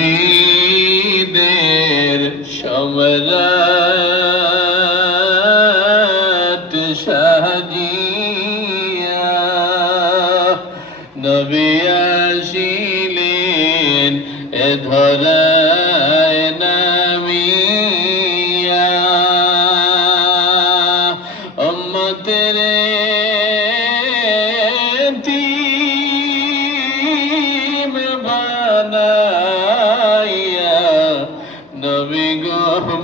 নবীদের সম্রাট সাজিয়া নবী আসিলেন এ ধরায়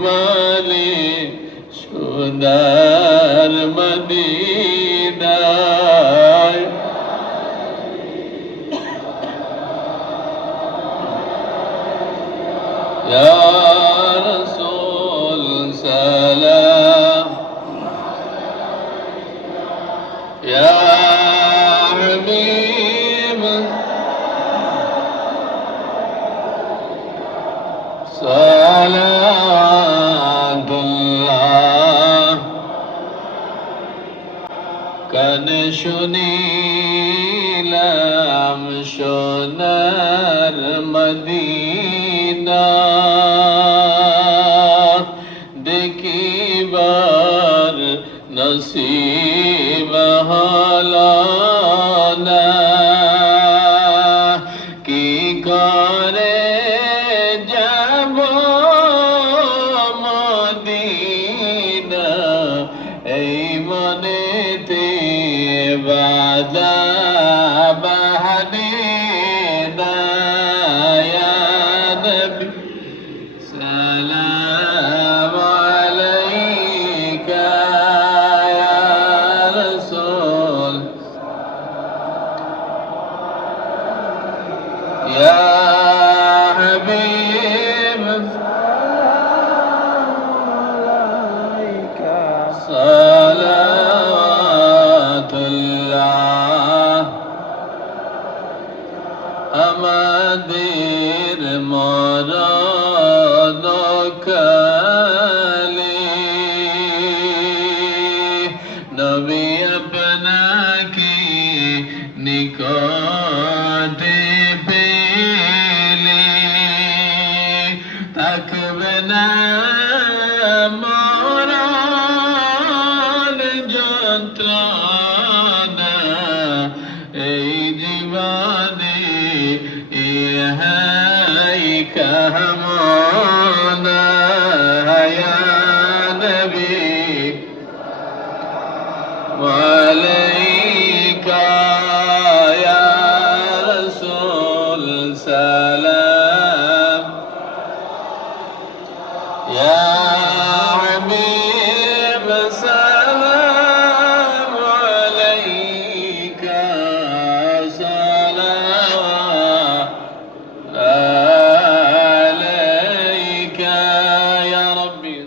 زمانے شدار مدینہ یا رسول سلام. یا حبیب سلام. কান শুনিলাম সোনার মদিনা দেখিবার নসিব عذاب حديدا يا نبي. سلام عليك يا رسول. يا حبيب আমাদের মরণ কালে নবী আপনাকে নিকটে